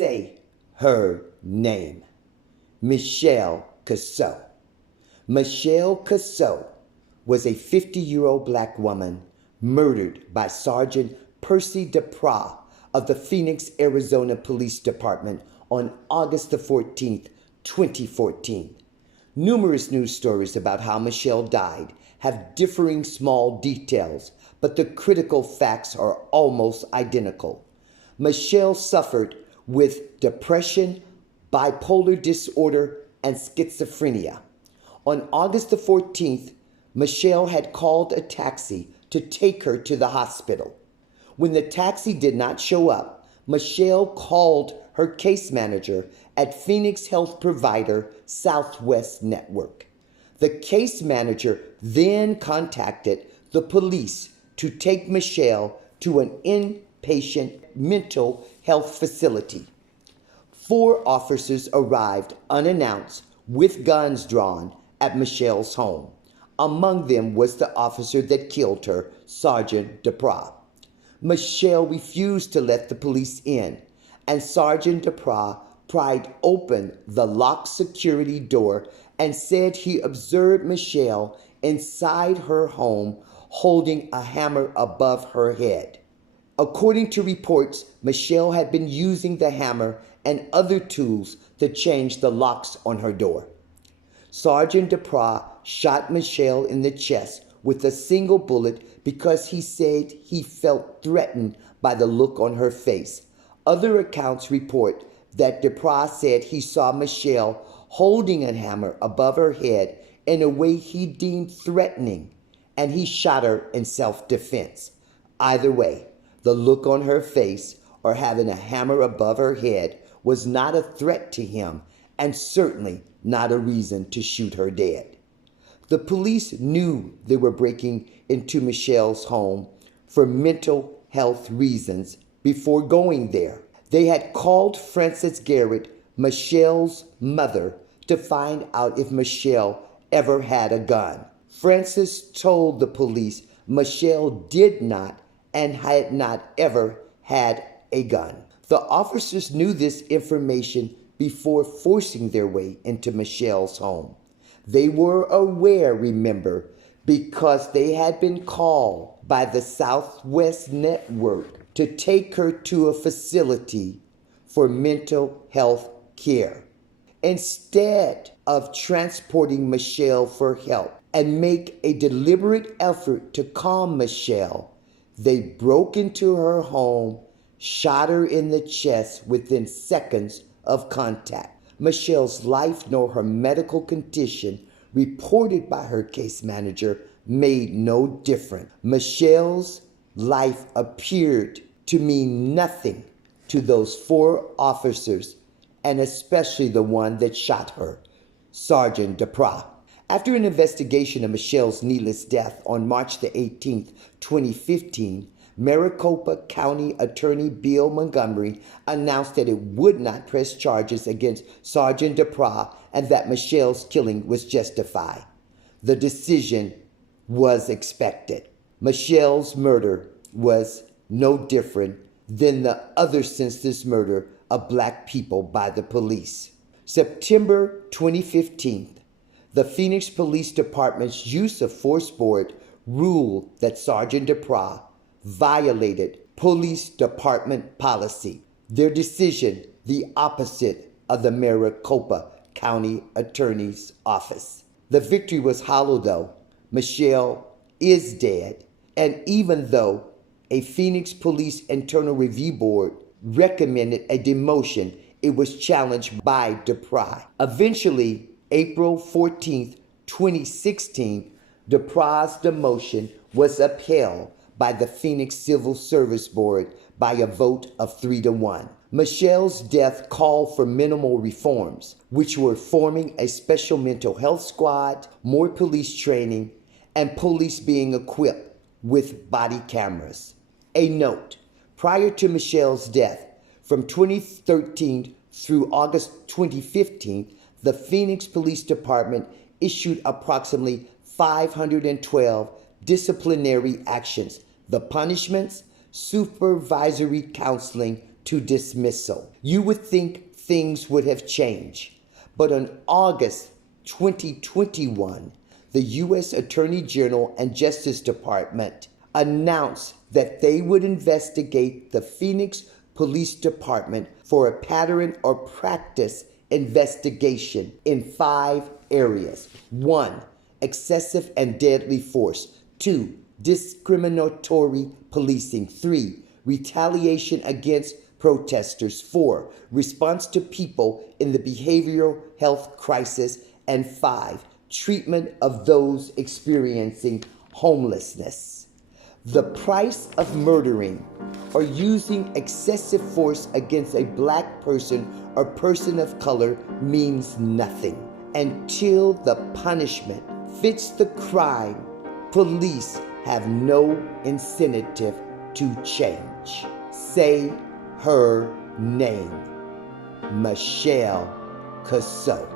say her name. Michelle Cusseaux. Michelle Cusseaux was a 50-year-old black woman murdered by Sergeant Percy Dupra of the Phoenix, Arizona Police Department on August the 14th, 2014. Numerous news stories about how Michelle died have differing small details, but the critical facts are almost identical. Michelle suffered with depression, bipolar disorder, and schizophrenia. On August the 14th, Michelle had called a taxi to take her to the hospital. When the taxi did not show up, Michelle called her case manager at Phoenix health provider Southwest Network. The case manager then contacted the police to take Michelle to an inpatient mental health facility. 4 officers arrived unannounced with guns drawn at Michelle's home. Among them was the officer that killed her, Sergeant Dupra. Michelle refused to let the police in, and Sergeant Dupra pried open the locked security door and said he observed Michelle inside her home holding a hammer above her head. According to reports, Michelle had been using the hammer and other tools to change the locks on her door. Sergeant Dupra shot Michelle in the chest with a single bullet because he said he felt threatened by the look on her face. Other accounts report that Dupra said he saw Michelle holding a hammer above her head in a way he deemed threatening, and he shot her in self-defense. Either way, the look on her face or having a hammer above her head was not a threat to him, and certainly not a reason to shoot her dead. The police knew they were breaking into Michelle's home for mental health reasons before going there. They had called Frances Garrett, Michelle's mother, to find out if Michelle ever had a gun. Frances told the police Michelle did not and had not ever had a gun. The officers knew this information before forcing their way into Michelle's home. They were aware, remember, because they had been called by the Southwest Network to take her to a facility for mental health care. Instead of transporting Michelle for help and make a deliberate effort to calm Michelle, they broke into her home, shot her in the chest within seconds of contact. Michelle's life nor her medical condition, reported by her case manager, made no difference. Michelle's life appeared to mean nothing to those 4 officers, and especially the one that shot her, Sergeant Dupra. After an investigation of Michelle's needless death on March the 18th, 2015, Maricopa County Attorney Bill Montgomery announced that it would not press charges against Sergeant Dupra and that Michelle's killing was justified. The decision was expected. Michelle's murder was no different than the other senseless murder of black people by the police. September 2015, the Phoenix Police Department's Use of Force Board ruled that Sergeant Dupra violated police department policy. Their decision, the opposite of the Maricopa County Attorney's Office. The victory was hollow though. Michelle is dead, and even though a Phoenix Police Internal Review Board recommended a demotion, it was challenged by Dupra. Eventually, April 14th, 2016, Dupra's demotion was upheld by the Phoenix Civil Service Board by a vote of 3-1. Michelle's death called for minimal reforms, which were forming a special mental health squad, more police training, and police being equipped with body cameras. A note, prior to Michelle's death, from 2013 through August 2015, the Phoenix Police Department issued approximately 512 disciplinary actions. The punishments: supervisory counseling to dismissal. You would think things would have changed, but on August 2021, the U.S. Attorney General and Justice Department announced that they would investigate the Phoenix Police Department for a pattern or practice investigation in 5 areas. 1. Excessive and deadly force. 2. Discriminatory policing. 3. Retaliation against protesters. 4. Response to people in the behavioral health crisis. And 5. Treatment of those experiencing homelessness. The price of murdering or using excessive force against a black person or person of color means nothing. Until the punishment fits the crime, police have no incentive to change. Say her name, Michelle Cusseaux.